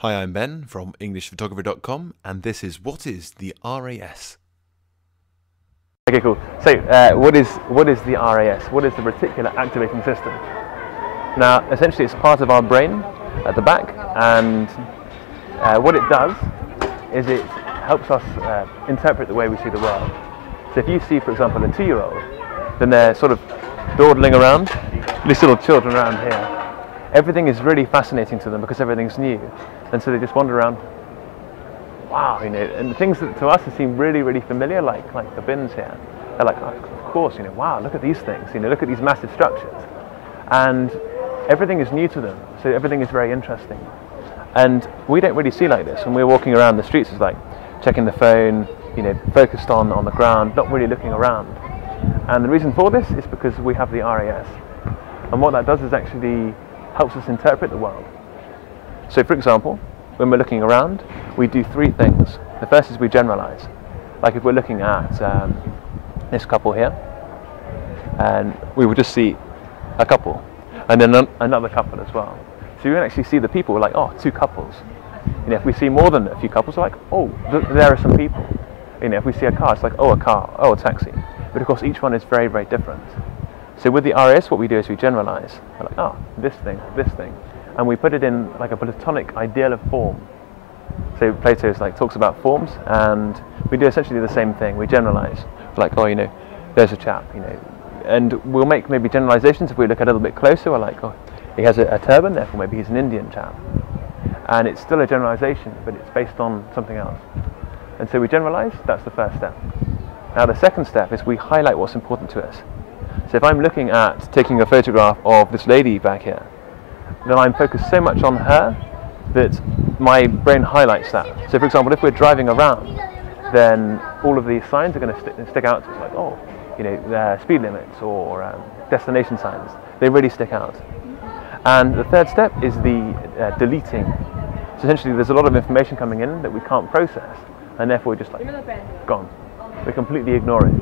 Hi, I'm Ben from EnglishPhotographer.com, and this is What is the RAS? Okay, cool. So, what is the RAS? What is the Reticular Activating System? Now, essentially, it's part of our brain at the back, and what it does is it helps us interpret the way we see the world. So, if you see, for example, a 2-year-old, then they're sort of dawdling around, these little children around here. Everything is really fascinating to them because everything's new, and so they just wander around. Wow, you know, and the things that to us seem really, really familiar, like the bins here. They're like, oh, of course, you know, wow, look at these things, you know, look at these massive structures, and everything is new to them. So everything is very interesting, and we don't really see like this when we're walking around the streets. It's like checking the phone, you know, focused on the ground, not really looking around. And the reason for this is because we have the RAS, and what that does is actually helps us interpret the world. So, for example, when we're looking around, we do 3 things. The first is we generalize. Like if we're looking at this couple here, and we would just see a couple, and then another couple as well. So you can actually see the people, we're like, oh, 2 couples. You know, if we see more than a few couples, we're like, oh, there are some people. You know, if we see a car, it's like, oh, a car, oh, a taxi. But of course, each one is very, very different. So with the RAS, what we do is we generalize. We're like, oh, this thing, and we put it in like a platonic ideal of form. So Plato talks about forms, and we do essentially the same thing. We generalize, like, oh, you know, there's a chap, you know, and we'll make maybe generalizations if we look a little bit closer. We're like, oh, he has a turban, therefore maybe he's an Indian chap, and it's still a generalization, but it's based on something else. And so we generalize. That's the first step. Now the second step is we highlight what's important to us. So if I'm looking at taking a photograph of this lady back here, then I'm focused so much on her that my brain highlights that. So for example, if we're driving around, then all of these signs are going to stick out to us, like, oh, you know, speed limits or destination signs. They really stick out. And the third step is the deleting. So essentially there's a lot of information coming in that we can't process, and therefore we're just like, gone. We completely ignore it.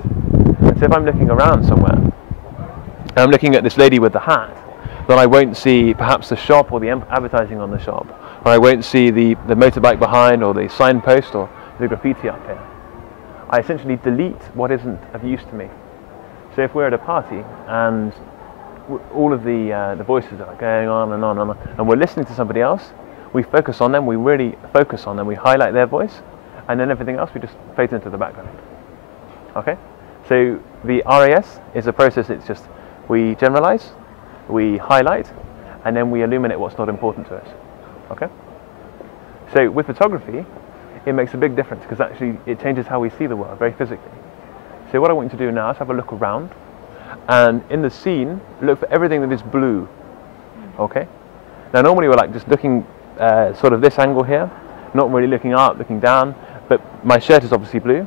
And so if I'm looking around somewhere, and I'm looking at this lady with the hat, then I won't see perhaps the shop or the advertising on the shop, or I won't see the motorbike behind, or the signpost, or the graffiti up here. I essentially delete what isn't of use to me. So if we're at a party and all of the voices are going on and on and on, and we're listening to somebody else, we focus on them, we really focus on them, we highlight their voice, and then everything else we just fade into the background. Okay? So the RAS is a process. It's just we generalize, we highlight, and then we illuminate what's not important to us. Okay? So with photography, it makes a big difference because actually it changes how we see the world very physically. So what I want you to do now is have a look around, and in the scene, look for everything that is blue. Okay? Now normally we're like just looking sort of this angle here, not really looking up, looking down, but my shirt is obviously blue,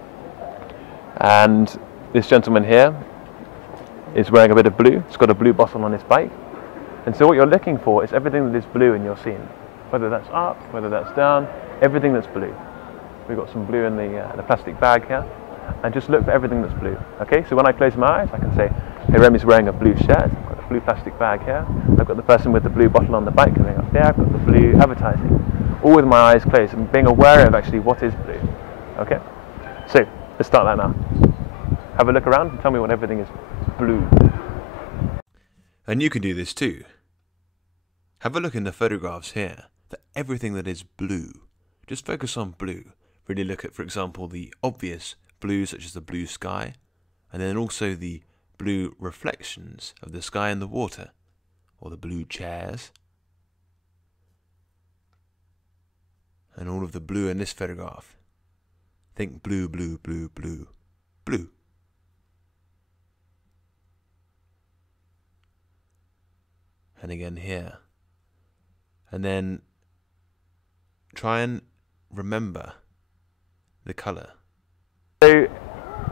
and this gentleman here is wearing a bit of blue. He's got a blue bottle on his bike. And so what you're looking for is everything that is blue in your scene. Whether that's up, whether that's down, everything that's blue. We've got some blue in the plastic bag here. And just look for everything that's blue. Okay, so when I close my eyes, I can say, hey, Remy's wearing a blue shirt. I've got a blue plastic bag here. I've got the person with the blue bottle on the bike coming up there. I've got the blue advertising. All with my eyes closed and being aware of actually what is blue. Okay, so let's start that now. Have a look around and tell me what everything is blue. And you can do this too. Have a look in the photographs here for everything that is blue. Just focus on blue. Really look at, for example, the obvious blue, such as the blue sky, and then also the blue reflections of the sky and the water, or the blue chairs, and all of the blue in this photograph. Think blue, blue, blue, blue, blue. And again here. And then try and remember the colour. So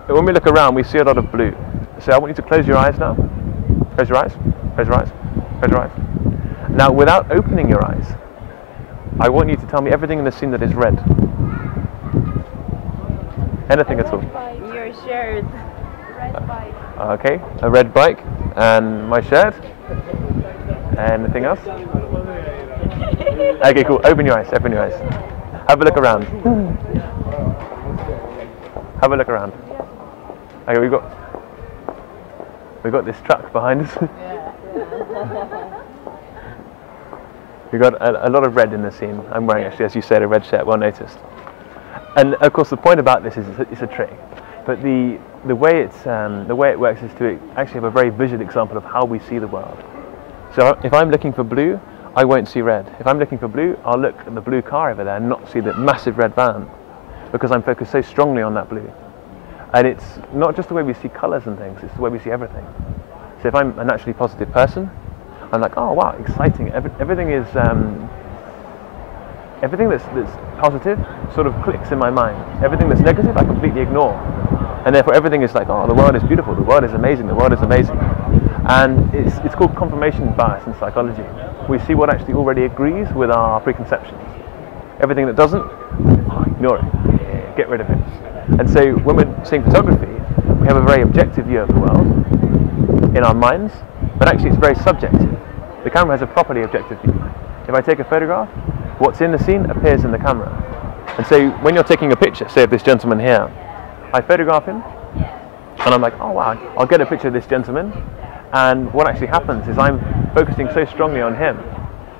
when we look around, we see a lot of blue. So I want you to close your eyes now. Close your eyes, close your eyes, close your eyes. Now without opening your eyes, I want you to tell me everything in the scene that is red. Anything at all. Your shirt. Red bike. Okay, a red bike and my shirt. Anything else? Okay, cool. Open your eyes. Open your eyes. Have a look around. Have a look around. Okay, we've got this truck behind us. We've got a lot of red in the scene. I'm wearing, actually, as you said, a red shirt. Well noticed. And of course, the point about this is it's a trick. But the way it works is to actually have a very visual example of how we see the world. So if I'm looking for blue, I won't see red. If I'm looking for blue, I'll look at the blue car over there and not see the massive red van, because I'm focused so strongly on that blue. And it's not just the way we see colours and things, it's the way we see everything. So if I'm a naturally positive person, I'm like, oh wow, exciting. Everything is, everything that's positive sort of clicks in my mind. Everything that's negative, I completely ignore. And therefore everything is like, oh, the world is beautiful, the world is amazing, the world is amazing. And it's called confirmation bias in psychology. We see what actually already agrees with our preconceptions. Everything that doesn't, ignore it, get rid of it. And so when we're seeing photography, we have a very objective view of the world in our minds, but actually it's very subjective. The camera has a properly objective view. If I take a photograph, what's in the scene appears in the camera. And so when you're taking a picture, say of this gentleman here, I photograph him, and I'm like, oh wow, I'll get a picture of this gentleman. And what actually happens is I'm focusing so strongly on him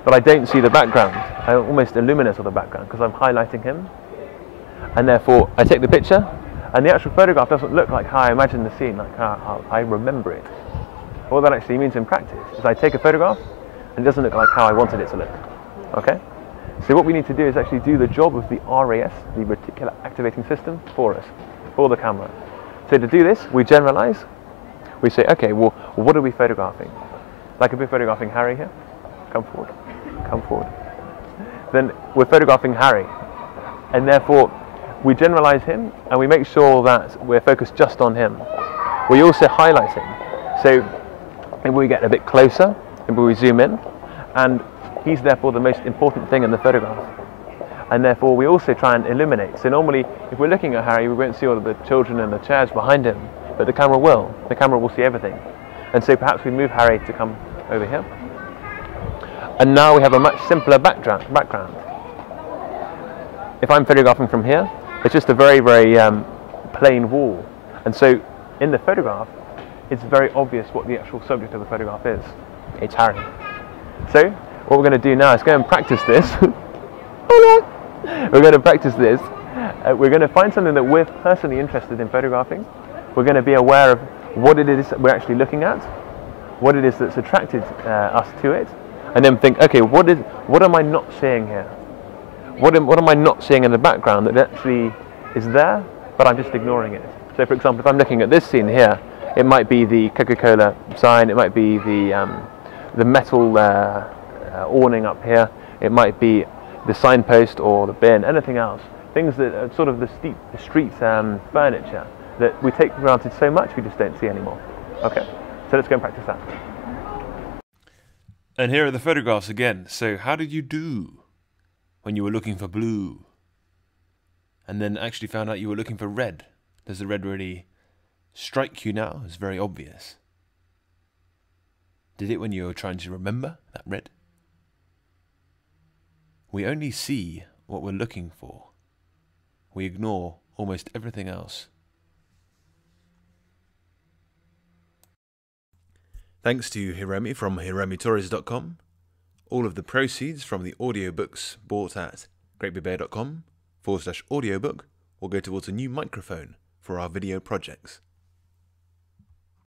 that I don't see the background. I'm almost a luminous of the background because I'm highlighting him. And therefore I take the picture, and the actual photograph doesn't look like how I imagine the scene, like how I remember it. What that actually means in practice is I take a photograph and it doesn't look like how I wanted it to look. Okay? So what we need to do is actually do the job of the RAS, the Reticular Activating System, for us, for the camera. So to do this, we generalize. We say, okay, well, what are we photographing? Like if we're photographing Harry here, come forward, come forward. Then we're photographing Harry, and therefore we generalize him and we make sure that we're focused just on him. We also highlight him. So maybe we get a bit closer, maybe we zoom in, and he's therefore the most important thing in the photograph. And therefore we also try and illuminate. So normally if we're looking at Harry, we won't see all of the children and the chairs behind him, but the camera will. The camera will see everything. And so perhaps we move Harry to come over here. And now we have a much simpler background. If I'm photographing from here, it's just a very, very plain wall. And so in the photograph, it's very obvious what the actual subject of the photograph is. It's Harry. So what we're going to do now is go and practice this. We're going to practice this. We're going to find something that we're personally interested in photographing. We're going to be aware of what it is we're actually looking at, what it is that's attracted us to it, and then think, okay, what am I not seeing here? What am I not seeing in the background that actually is there, but I'm just ignoring it? So for example, if I'm looking at this scene here, it might be the Coca-Cola sign, it might be the metal awning up here, it might be the signpost or the bin, anything else. Things that are sort of the street furniture that we take for granted so much we just don't see anymore. Okay, so let's go and practice that. And here are the photographs again. So how did you do when you were looking for blue? And then actually found out you were looking for red. Does the red really strike you now? It's very obvious. Did it when you were trying to remember that red? We only see what we're looking for. We ignore almost everything else. Thanks to Hiromi from hiromitorres.com. All of the proceeds from the audiobooks bought at greatbigbear.com/audiobook will go towards a new microphone for our video projects.